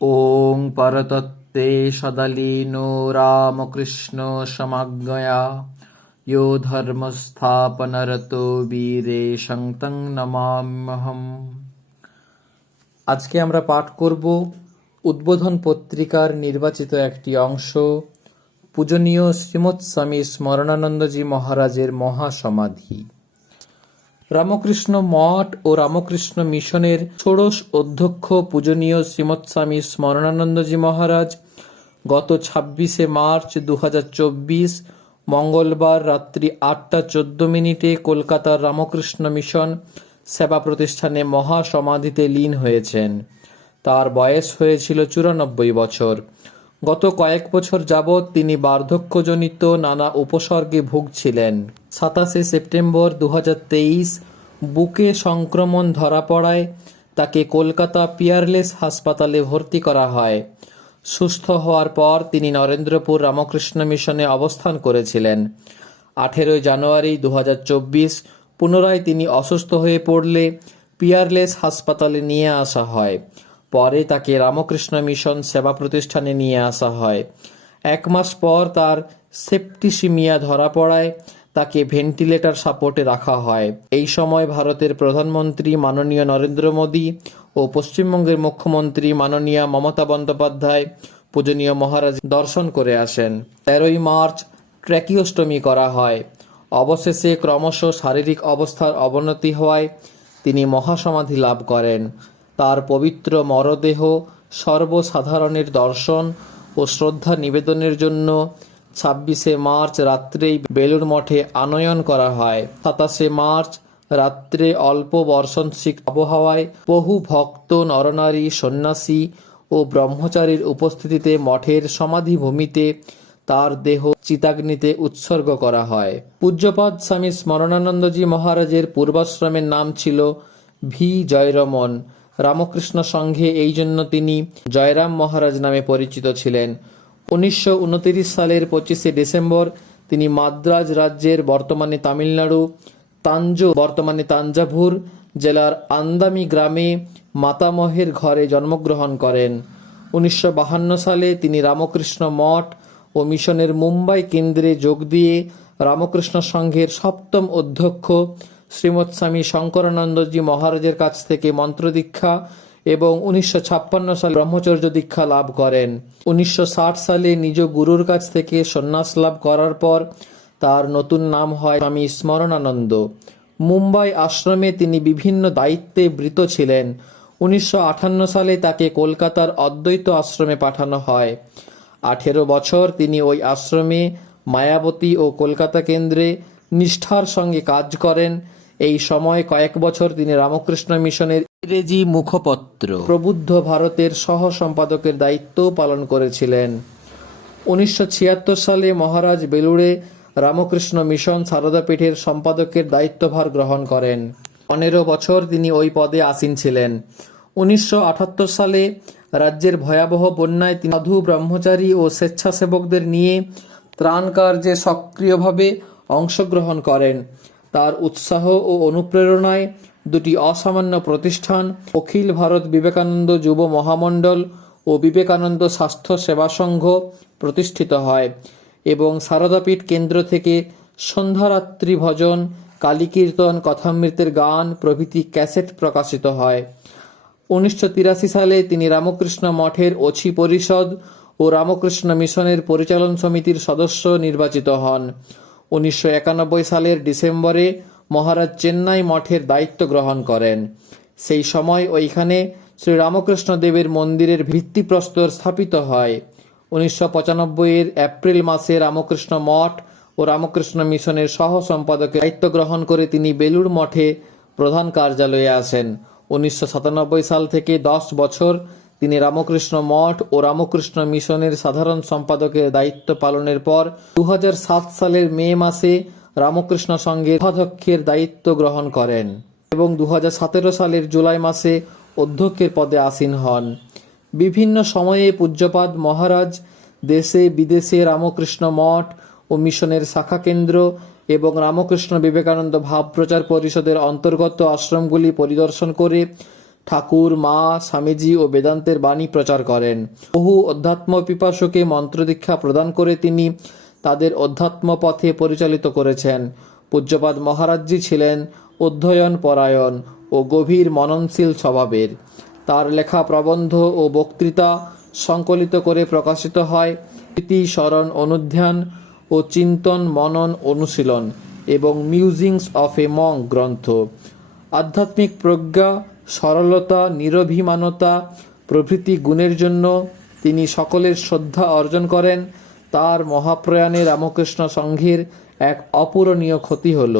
ॐ परतत्ते सदलीनो रामकृष्णसमाज्ञया यो ধর্মস্থাপনরতো বীরে শংতং নমাম্যহম আজকে আমরা পাঠ করব উদ্বোধন পত্রিকার নির্বাচিত একটি অংশ পূজনীয় শ্রীমৎ স্বামী স্মরণানন্দজি মহারাজের মহাসমাধি রামকৃষ্ণ মঠ ও রামকৃষ্ণ মিশনের ষোড়শ অধ্যক্ষ পূজনীয় শ্রীমৎস্বামী স্মরণানন্দজি মহারাজ গত ছাব্বিশে মার্চ দু হাজার চব্বিশ, মঙ্গলবার রাত্রি আটটা চোদ্দ মিনিটে কলকাতার রামকৃষ্ণ মিশন সেবা প্রতিষ্ঠানে মহাসমাধিতে লীন হয়েছেন। তার বয়স হয়েছিল চুরানব্বই বছর। গত কয়েক বছর যাবৎ তিনি বার্ধক্যজনিত নানা উপসর্গে ভুগছিলেন। সাতাশে সেপ্টেম্বর দু হাজার তেইশ বুকে সংক্রমণ ধরা পড়ায় তাকে কলকাতা পিয়ারলেস হাসপাতালে ভর্তি করা হয়। সুস্থ হওয়ার পর তিনি নরেন্দ্রপুর রামকৃষ্ণ মিশনে অবস্থান করেছিলেন। আঠেরোই জানুয়ারি দুহাজার চব্বিশ পুনরায় তিনি অসুস্থ হয়ে পড়লে পিয়ারলেস হাসপাতালে নিয়ে আসা হয়। পরে তাকে রামকৃষ্ণ মিশন সেবা প্রতিষ্ঠানে নিয়ে আসা হয়। এক মাস পর তার সেপ্টিসিমিয়া ধরা পড়ায়, তাকে ভেন্টিলেটর সাপোর্টে রাখা হয়। এই সময় ভারতের প্রধানমন্ত্রী মাননীয় নরেন্দ্র মোদী ও পশ্চিমবঙ্গের মুখ্যমন্ত্রী মাননীয় মমতা বন্দ্যোপাধ্যায় পূজনীয় মহারাজ দর্শন করে আসেন। তেরোই মার্চ ট্র্যাকিওস্টমি করা হয়। অবশেষে ক্রমশ শারীরিক অবস্থার অবনতি হওয়ায় তিনি মহাসমাধি লাভ করেন। তার পবিত্র মরদেহ সর্বসাধারণের দর্শন ও শ্রদ্ধা নিবেদনের জন্য ছাব্বিশে মার্চ রাত্রেই বেলুর মঠে আনয়ন করা হয়। সাতাশে মার্চ রাত্রে অল্প বর্ষণশীক আবহাওয়ায় বহু ভক্ত, নরনারী, সন্ন্যাসী ও ব্রহ্মচারীর উপস্থিতিতে মঠের সমাধিভূমিতে তার দেহ চিতাগ্নিতে উৎসর্গ করা হয়। পূজ্যপাদ স্বামী স্মরণানন্দজি মহারাজের পূর্বাশ্রমের নাম ছিল ভি জয়রমন। রামকৃষ্ণ সংঘে এই জন্য তিনি জয়রাম মহারাজ নামে পরিচিত ছিলেন। উনিশশো উনত্রিশ সালের পঁচিশে ডিসেম্বর তিনি মাদ্রাজ রাজ্যের বর্তমানে তামিলনাড়ু, তাঞ্জো বর্তমানে তাঞ্জাভুর জেলার আন্দামি গ্রামে মাতামহের ঘরে জন্মগ্রহণ করেন। উনিশশো সালে তিনি রামকৃষ্ণ মঠ ও মিশনের মুম্বাই কেন্দ্রে যোগ দিয়ে রামকৃষ্ণ সংঘের সপ্তম অধ্যক্ষ শ্রীমৎ স্বামী শঙ্করানন্দজি মহারাজের কাছ থেকে মন্ত্রদীক্ষা এবং উনিশশো ছাপ্পান্ন সালে ব্রহ্মচর্য দীক্ষা লাভ করেন। উনিশশো ষাট সালে নিজ গুরুর কাছ থেকে সন্ন্যাস লাভ করার পর তার নতুন নাম হয় স্বামী স্মরণানন্দ। মুম্বাই আশ্রমে তিনি বিভিন্ন দায়িত্বে বৃত ছিলেন। উনিশশো আটান্ন সালে তাকে কলকাতার অদ্বৈত আশ্রমে পাঠানো হয়। আঠেরো বছর তিনি ওই আশ্রমে মায়াবতী ও কলকাতা কেন্দ্রে নিষ্ঠার সঙ্গে কাজ করেন। এই সময় কয়েক বছর তিনি রামকৃষ্ণ মিশনের ইংরেজি মুখপত্র প্রবুদ্ধ ভারতের সহ সম্পাদকের দায়িত্বও পালন করেছিলেন। উনিশশো ছিয়াত্তর সালে মহারাজ বেলুড়ে রামকৃষ্ণ মিশন সারদাপীঠের সম্পাদকের দায়িত্বভার গ্রহণ করেন। পনেরো বছর তিনি ওই পদে আসীন ছিলেন। উনিশশো আটাত্তর সালে রাজ্যের ভয়াবহ বন্যায় তিনি সাধু, ব্রহ্মচারী ও স্বেচ্ছাসেবকদের নিয়ে ত্রাণ কার্যে সক্রিয়ভাবে অংশগ্রহণ করেন। তার উৎসাহ ও অনুপ্রেরণায় দুটি অসামান্য প্রতিষ্ঠান, অখিল ভারত বিবেকানন্দ যুব মহামণ্ডল ও বিবেকানন্দ স্বাস্থ্য সেবা সংঘ প্রতিষ্ঠিত হয় এবং সারদাপীঠ কেন্দ্র থেকে সন্ধ্যারাত্রি ভজন কালী কালীকীর্তন, কথামৃতের গান, প্রভৃতি ক্যাসেট প্রকাশিত হয়। উনিশশো তিরাশি সালে তিনি রামকৃষ্ণ মঠের অছি পরিষদ ও রামকৃষ্ণ মিশনের পরিচালন সমিতির সদস্য নির্বাচিত হন। উনিশশো একানব্বই সালের ডিসেম্বরে মহারাজ চেন্নাই মঠের দায়িত্ব গ্রহণ করেন। সেই সময় ওইখানে শ্রী রামকৃষ্ণ দেবের মন্দিরের ভিত্তিপ্রস্তর স্থাপিত হয়। উনিশশো পঁচানব্বই এর এপ্রিল মাসে রামকৃষ্ণ মঠ ও রামকৃষ্ণ মিশনের সহ সম্পাদকের দায়িত্ব গ্রহণ করে তিনি বেলুড় মঠে প্রধান কার্যালয়ে আসেন। উনিশশো সাতানব্বই সাল থেকে দশ বছর তিনি রামকৃষ্ণ মঠ ও রামকৃষ্ণ মিশনের সাধারণ সম্পাদকের দায়িত্ব পালনের পর দু হাজার সাত সালের মে মাসে রামকৃষ্ণ সংঘের উপাধ্যক্ষের দায়িত্ব গ্রহণ করেন এবং দু হাজার সতেরো সালের জুলাই মাসে অধ্যক্ষের পদে আসীন হন। বিভিন্ন সময়ে পূজ্যপাদ মহারাজ দেশে বিদেশে রামকৃষ্ণ মঠ ও মিশনের শাখা কেন্দ্র এবং রামকৃষ্ণ বিবেকানন্দ ভাব প্রচার পরিষদের অন্তর্গত আশ্রমগুলি পরিদর্শন করে ঠাকুর, মা, স্বামীজি ও বেদান্তের বাণী প্রচার করেন। বহু অধ্যাত্ম পিপাসকে মন্ত্রদীক্ষা প্রদান করে তিনি তাদের অধ্যাত্ম পথে পরিচালিত করেছেন। পূজ্যপাদ মহারাজজি ছিলেন অধ্যয়ন পরায়ণ ও গভীর মননশীল স্বভাবের। তার লেখা প্রবন্ধ ও বক্তৃতা সংকলিত করে প্রকাশিত হয় স্মৃতি, স্মরণ, অনুধ্যান ও চিন্তন মনন অনুশীলন এবং মিউজিংস অফ এ মং গ্রন্থ। আধ্যাত্মিক প্রজ্ঞা সরলতা, নিরভিমানতা, প্রভৃতি গুণের জন্য তিনি সকলের শ্রদ্ধা অর্জন করেন। তার মহাপ্রয়াণে রামকৃষ্ণ সংঘের এক অপূরণীয় ক্ষতি হল।